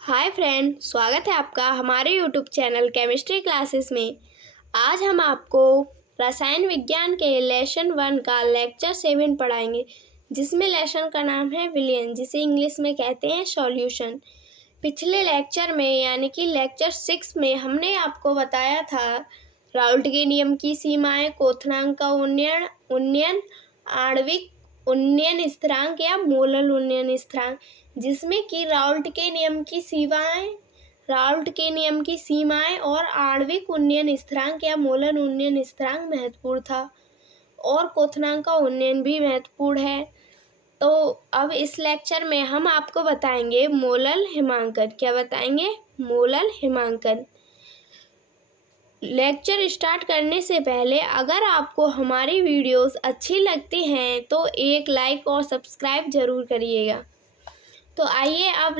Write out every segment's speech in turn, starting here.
Hi friend, स्वागत है आपका हमारे यूट्यूब चैनल केमिस्ट्री क्लासेस में। आज हम आपको रसायन विज्ञान के लेसन 1 का लेक्चर 7 पढ़ाएंगे, जिसमें लेसन का नाम है विलयन, जिसे इंग्लिश में कहते हैं सॉल्यूशन। पिछले लेक्चर में यानी कि लेक्चर 6 में हमने आपको बताया था राउल्ट के नियम की सीमाएं, क्वोथनांक का उन्नयन, आणविक उन्नयन स्थिरांक या मोलल उन्नयन स्थिरांक, जिसमें कि राउल्ट के नियम की सीमाएं और आणविक उन्नयन स्थिरांक या मोलल उन्नयन स्थिरांक महत्वपूर्ण था और क्वोथनांक का उन्नयन भी महत्वपूर्ण है। तो अब इस लेक्चर में हम आपको बताएंगे मोलल हिमांकन। क्या बताएंगे? मोलल हिमांकन। लेक्चर स्टार्ट करने से पहले अगर आपको हमारी वीडियोस अच्छी लगती हैं तो एक लाइक और सब्सक्राइब ज़रूर करिएगा। तो आइए अब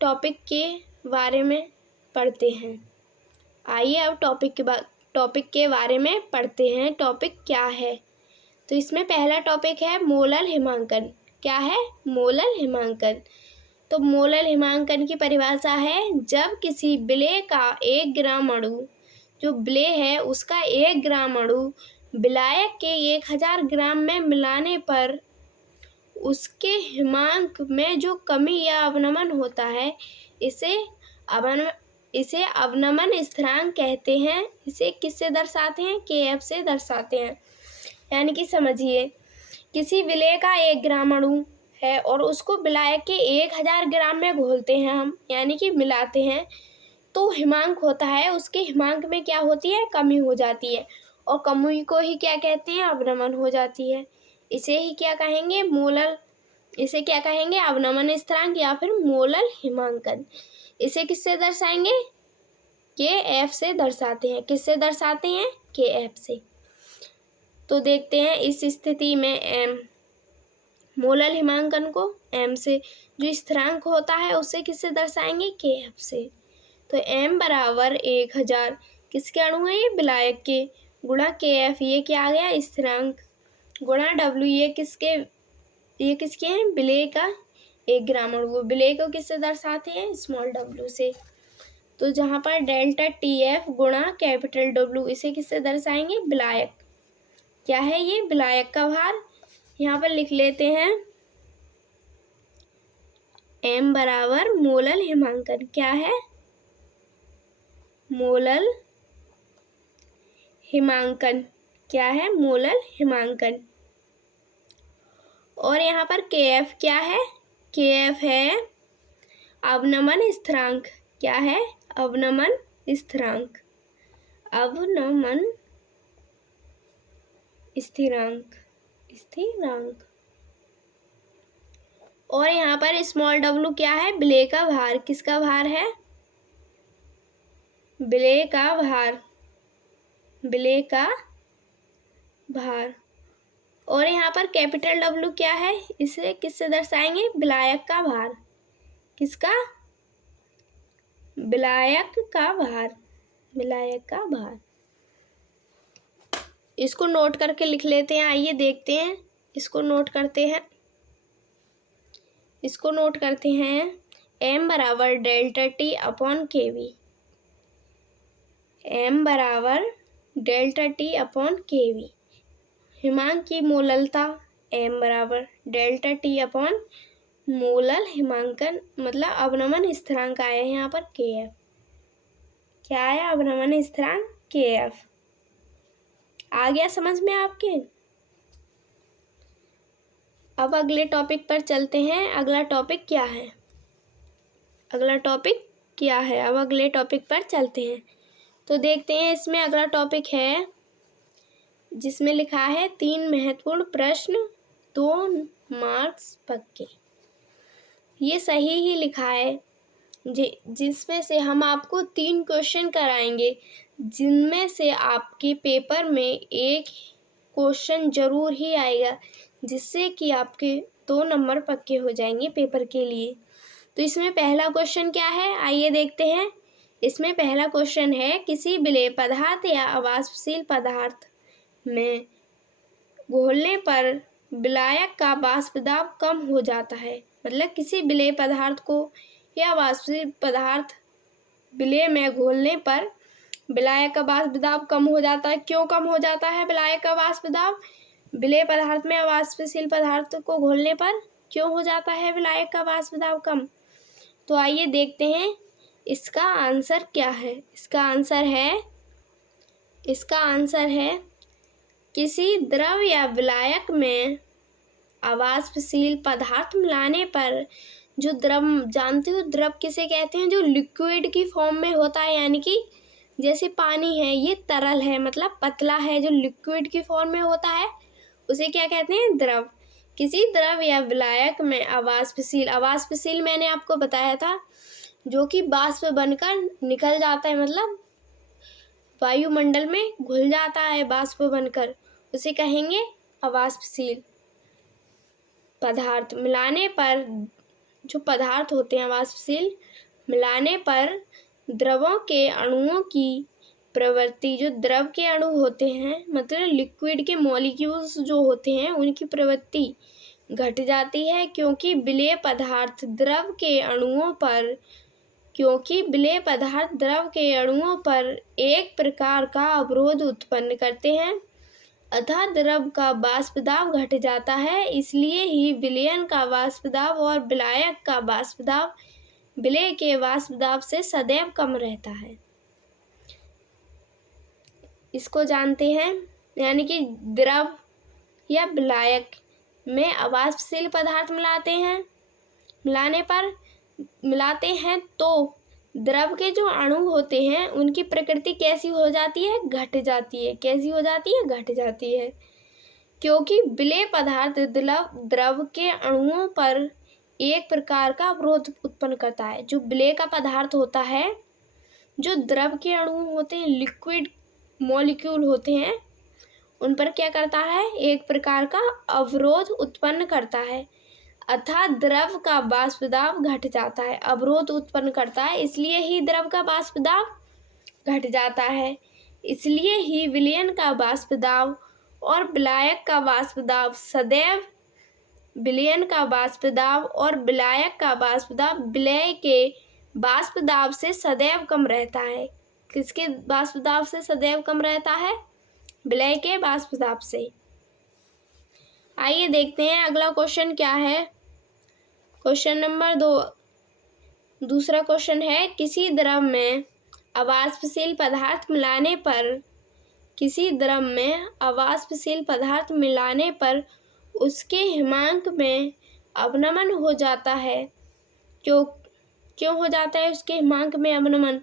टॉपिक के बारे में पढ़ते हैं। टॉपिक के बारे में पढ़ते हैं। टॉपिक क्या है? तो इसमें पहला टॉपिक है मोलल हिमांकन। क्या है? मोलल हिमांकन। तो मोलल हिमांकन की परिभाषा है, जब किसी विलेय का 1 ग्राम अणु, जो विलेय है उसका 1 ग्राम अणु विलायक के 1000 ग्राम में मिलाने पर उसके हिमांक में जो कमी या अवनमन होता है, इसे अवनमन स्थिरांक कहते हैं। इसे किससे दर्शाते हैं? KF से दर्शाते हैं। यानी कि समझिए, किसी विलेय का 1 ग्राम अणु है और उसको विलायक के 1000 ग्राम में घोलते हैं हम, यानी कि मिलाते हैं, तो हिमांक होता है, उसके हिमांक में क्या होती है? कमी हो जाती है, और कमी को ही क्या कहते हैं? अवनमन हो जाती है। इसे ही क्या कहेंगे? इसे क्या कहेंगे? अवनमन स्थिरांक या फिर मोलल हिमांकन। इसे किससे दर्शाएंगे? KF से दर्शाते हैं। किससे दर्शाते हैं? KF से। तो देखते हैं इस स्थिति में मोलल हिमांकन को M से, जो स्थिरांक होता है उससे किससे दर्शाएंगे? KF से। तो M बराबर 1000 किसके अणु है? ये विलायक के, गुणा KF, ये क्या आ गया? स्थिरांक, गुणा W, ये किसके हैं? विलेय का 1 ग्राम अणु। विलेय को किससे दर्शाते हैं? स्मॉल w से। तो जहाँ पर डेल्टा TF गुणा कैपिटल W, इसे किससे दर्शाएंगे? विलायक। क्या है ये? विलायक का भार। यहाँ पर लिख लेते हैं M बराबर मोलल हिमांकन। क्या है? मोलल हिमांकन। क्या है? मोलल हिमांकन। और यहाँ पर KF क्या है? KF है अवनमन स्थिरांक। क्या है? अवनमन स्थिरांक। अवनमन स्थिरांक। और यहाँ पर स्मॉल w क्या है? विलेय का भार। किसका भार है? विलेय का भार। विलेय का भार। और यहाँ पर कैपिटल W क्या है? इसे किससे दर्शाएंगे? विलायक का भार। किसका? विलायक का भार। विलायक का भार। इसको नोट करके लिख लेते हैं। आइए देखते हैं, इसको नोट करते हैं। M बराबर delta T upon KV। M बराबर डेल्टा T अपॉन KV। हिमांक की मोललता M बराबर डेल्टा T अपॉन मोलल हिमांकन, मतलब अवनमन स्थिरांक आया है यहाँ पर KF। क्या आया? अवनमन स्थिरांक KF। आ गया समझ में आपके? अब अगले टॉपिक पर चलते हैं। अगला टॉपिक क्या है? अब अगले टॉपिक पर चलते हैं। तो देखते हैं, इसमें अगला टॉपिक है जिसमें लिखा है 3 महत्वपूर्ण प्रश्न, 2 मार्क्स पक्के। ये सही ही लिखा है, जिसमें से हम आपको 3 क्वेश्चन कराएंगे, जिनमें से आपके पेपर में एक क्वेश्चन जरूर ही आएगा, जिससे कि आपके 2 नंबर पक्के हो जाएंगे पेपर के लिए। तो इसमें पहला क्वेश्चन क्या है? आइए देखते हैं। इसमें पहला क्वेश्चन है, किसी विलेय पदार्थ या अवाष्पशील पदार्थ में घोलने पर विलायक का वाष्प दाब कम हो जाता है। मतलब किसी विलेय पदार्थ को या वाष्पशील पदार्थ विलय में घोलने पर विलायक का वाष्प दाब कम हो जाता है। क्यों कम हो जाता है विलायक का वाष्प दाब? विलेय पदार्थ में अवाष्पशील पदार्थ को घोलने पर क्यों हो जाता है विलायक का वाष्प दाब कम? तो आइए देखते हैं इसका आंसर क्या है। इसका आंसर है किसी द्रव या विलायक में अवाष्पशील पदार्थ मिलाने पर जो द्रव, जानते हो द्रव किसे कहते हैं? जो लिक्विड की फॉर्म में होता है, यानी कि जैसे पानी है ये तरल है, मतलब पतला है, जो लिक्विड की फॉर्म में होता है उसे क्या कहते हैं? द्रव। किसी द्रव या विलायक में अवाष्पशील मैंने आपको बताया था, जो कि वाष्प बनकर निकल जाता है, मतलब वायुमंडल में घुल जाता है वाष्प बनकर, उसे कहेंगे अवाष्पशील पदार्थ। मिलाने पर जो पदार्थ होते हैं अवाष्पशील, मिलाने पर द्रवों के अणुओं की प्रवृत्ति, जो द्रव के अणु होते हैं, मतलब लिक्विड के मॉलिक्यूल्स जो होते हैं, उनकी प्रवृत्ति घट जाती है, क्योंकि विलेय पदार्थ द्रव के अणुओं पर एक प्रकार का अवरोध उत्पन्न करते हैं, अतः द्रव का वाष्प दाब घट जाता है। इसलिए ही विलयन का वाष्प दाब और विलायक का वाष्प दाब विलेय के वाष्प दाब से सदैव कम रहता है। इसको जानते हैं, यानी कि द्रव या विलायक में अवाष्पशील पदार्थ मिलाते हैं तो द्रव के जो अणु होते हैं उनकी प्रकृति कैसी हो जाती है? घट जाती है। कैसी हो जाती है? घट जाती है, क्योंकि विलेय पदार्थ द्रव के अणुओं पर एक प्रकार का अवरोध उत्पन्न करता है। जो विलेय का पदार्थ होता है, जो द्रव के अणु होते हैं, लिक्विड मॉलिक्यूल होते हैं, उन पर क्या करता है? एक प्रकार का अवरोध उत्पन्न करता है, अर्थात द्रव का वाष्प दाब घट जाता है, अवरोध उत्पन्न करता है, इसलिए ही द्रव का वाष्प दाब घट जाता है। इसलिए ही विलयन का वाष्प दाब और विलायक का वाष्प दाब सदैव विलयन का वाष्प दाब और विलायक का वाष्प दाब विलेय के वाष्प दाब से सदैव कम रहता है। किसके वाष्प दाब से सदैव कम रहता है? विलेय के वाष्प दाब से। आइए देखते हैं अगला क्वेश्चन क्या है। क्वेश्चन नंबर 2, दूसरा क्वेश्चन है, किसी द्रव में अवाष्पशील पदार्थ मिलाने पर उसके हिमांक में अवनमन हो जाता है। क्यों हो जाता है उसके हिमांक में अवनमन?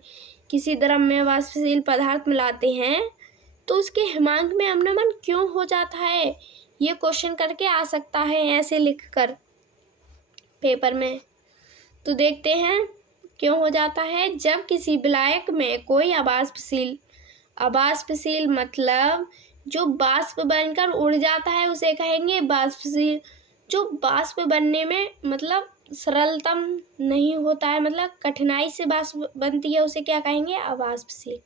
किसी द्रव में अवाष्पशील पदार्थ मिलाते हैं तो उसके हिमांक में अवनमन क्यों हो जाता है? ये क्वेश्चन करके आ सकता है ऐसे लिखकर पेपर में। तो देखते हैं क्यों हो जाता है। जब किसी विलायक में कोई अवाष्पशील मतलब जो वाष्प बनकर उड़ जाता है उसे कहेंगे वाष्पशील। जो वाष्प बनने में मतलब सरलतम नहीं होता है, मतलब कठिनाई से वाष्प बनती है, उसे क्या कहेंगे? अवाष्पशील।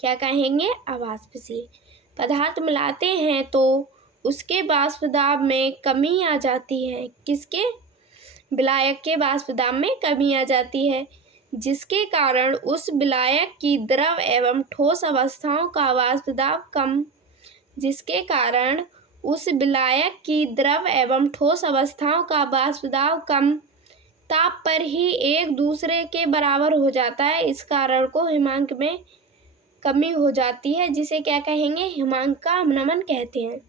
क्या कहेंगे? अवाष्पशील पदार्थ मिलाते हैं तो उसके वाष्प दाब में कमी आ जाती है। किसके? विलायक के वाष्प दाब में कमी आ जाती है, जिसके कारण उस विलायक की द्रव एवं ठोस अवस्थाओं का वाष्प दाब कम ताप पर ही एक दूसरे के बराबर हो जाता है। इस कारण को हिमांक में कमी हो जाती है, जिसे क्या कहेंगे? हिमांक का अवनमन कहते हैं।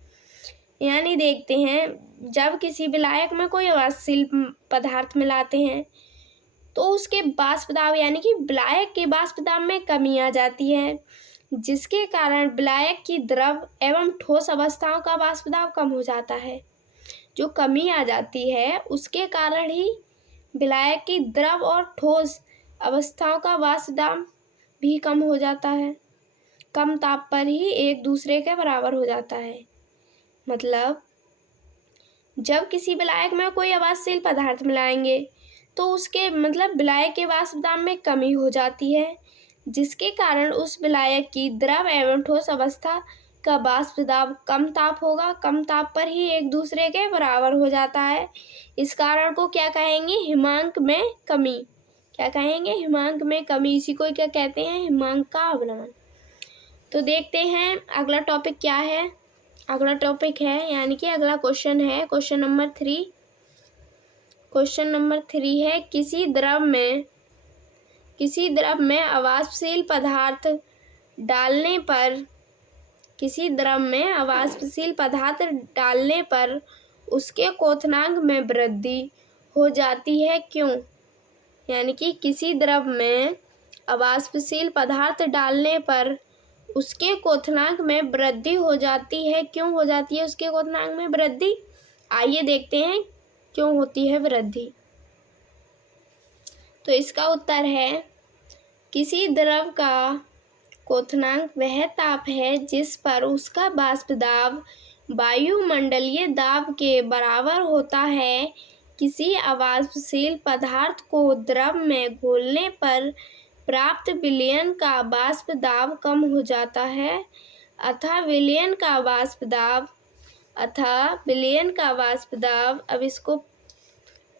यानी देखते हैं, जब किसी विलायक में कोई अवाष्पशील पदार्थ मिलाते हैं तो उसके वाष्प दाब यानी कि विलायक के वाष्प दाब में कमी आ जाती है, जिसके कारण विलायक की द्रव एवं ठोस अवस्थाओं का वाष्प दाब कम हो जाता है। जो कमी आ जाती है उसके कारण ही विलायक की द्रव और ठोस अवस्थाओं का वाष्प दाब भी कम हो जाता है। कम ताप पर ही एक दूसरे के बराबर हो जाता है। मतलब जब किसी विलायक में कोई अवाष्पशील पदार्थ मिलाएंगे तो उसके मतलब विलायक के वाष्प दाब में कमी हो जाती है, जिसके कारण उस विलायक की द्रव एवं ठोस अवस्था का वाष्प दाब कम ताप होगा। कम ताप पर ही एक दूसरे के बराबर हो जाता है। इस कारण को क्या कहेंगे? हिमांक में कमी। क्या कहेंगे, हिमांक में कमी, इसी को क्या कहते हैं, हिमांक का अवनमन। तो देखते हैं अगला टॉपिक क्या है। अगला टॉपिक है यानी कि अगला क्वेश्चन है क्वेश्चन नंबर 3। क्वेश्चन नंबर 3 है किसी द्रव में अवाष्पशील पदार्थ डालने पर उसके क्वथनांक में वृद्धि हो जाती है, क्यों? यानी कि किसी द्रव में अवाष्पशील पदार्थ डालने पर उसके क्वथनांक में वृद्धि हो जाती है, क्यों हो जाती है उसके क्वथनांक में वृद्धि? आइए देखते हैं क्यों होती है वृद्धि। तो इसका उत्तर है किसी द्रव का क्वथनांक वह ताप है जिस पर उसका वाष्प दाब वायुमंडलीय दाब के बराबर होता है। किसी अवाष्पशील पदार्थ को द्रव में घोलने पर प्राप्त विलयन का वाष्प दाब कम हो जाता है, अतः विलयन का वाष्प दाब अब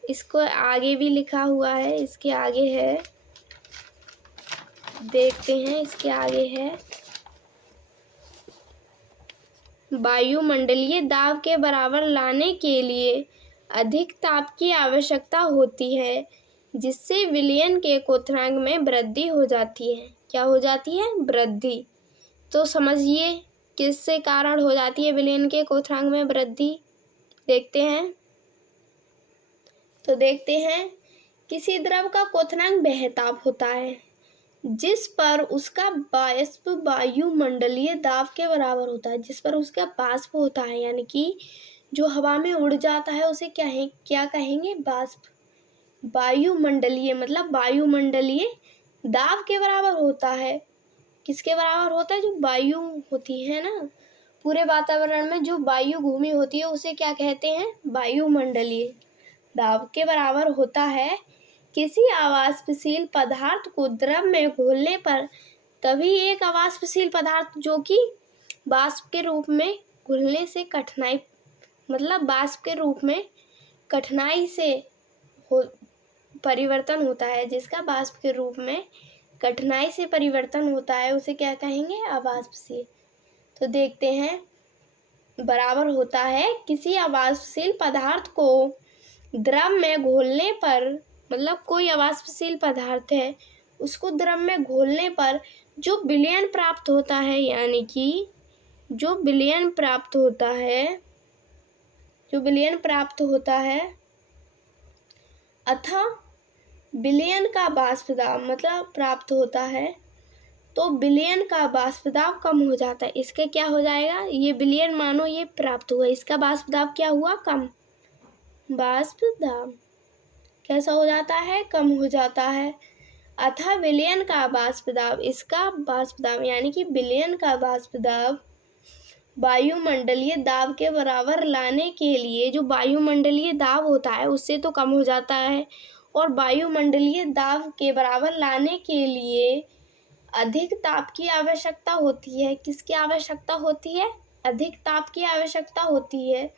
इसको आगे भी लिखा हुआ है, इसके आगे है, देखते हैं, इसके आगे है वायुमंडलीय दाब के बराबर लाने के लिए अधिक ताप की आवश्यकता होती है, जिससे विलयन के क्वथनांक में वृद्धि हो जाती है। क्या हो जाती है? वृद्धि। तो समझिए किससे कारण हो जाती है विलयन के क्वथनांक में वृद्धि, देखते हैं। तो देखते हैं किसी द्रव का क्वथनांक वह ताप होता है जिस पर उसका वाष्प वायुमंडलीय दाब के बराबर होता है, जिस पर उसका वाष्प होता है, यानी कि जो हवा में उड़ जाता है उसे क्या कहेंगे? वाष्प। वायुमंडलीय मतलब वायुमंडलीय दाब के बराबर होता है। किसके बराबर होता है? जो वायु होती है ना, पूरे वातावरण में जो वायु घूमी होती है उसे क्या कहते हैं? वायुमंडलीय दाब के बराबर होता है। किसी अवाष्पशील पदार्थ को द्रव में घोलने पर तभी एक अवाष्पशील पदार्थ जो कि वाष्प के रूप में घुलने से कठिनाई मतलब वाष्प के रूप में कठिनाई से परिवर्तन होता है, जिसका वाष्प के रूप में कठिनाई से परिवर्तन होता है उसे क्या कहेंगे? अवाष्पशील। तो देखते हैं बराबर होता है किसी अवाष्पशील पदार्थ को द्रव में घोलने पर, मतलब कोई अवाष्पशील पदार्थ है उसको द्रव में घोलने पर जो विलयन प्राप्त होता है, यानी कि जो विलयन प्राप्त होता है अथवा विलयन का वाष्प दाब मतलब प्राप्त होता है, तो विलयन का वाष्प दाब कम हो जाता है। इसके क्या हो जाएगा? ये विलयन मानो ये प्राप्त हुआ, इसका वाष्प दाब क्या हुआ? कम। वाष्प दाब कैसा हो जाता है? कम हो जाता है। अतः विलयन का वाष्प दाब, इसका वाष्प दाब यानी कि विलयन का वाष्प दाब वायुमंडलीय दाब के बराबर लाने के लिए, जो वायुमंडलीय दाब होता है उससे तो कम हो जाता है, और वायुमंडलीय दाब के बराबर लाने के लिए अधिक ताप की आवश्यकता होती है। किसकी आवश्यकता होती है? अधिक ताप की आवश्यकता होती है,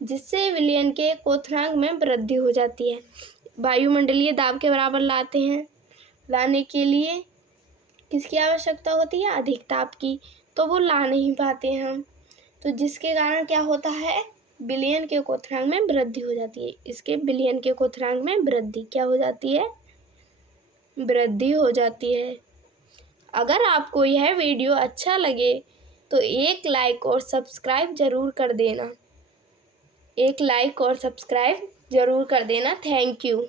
जिससे विलयन के क्वथनांक में वृद्धि हो जाती है। वायुमंडलीय दाब के बराबर लाने के लिए किसकी आवश्यकता होती है? अधिक ताप की। तो वो ला नहीं पाते हम, तो जिसके कारण क्या होता है? विलयन के क्वथनांक में वृद्धि हो जाती है। इसके विलयन के क्वथनांक में वृद्धि क्या हो जाती है? वृद्धि हो जाती है। अगर आपको यह वीडियो अच्छा लगे तो एक लाइक और सब्सक्राइब जरूर कर देना। Thank you.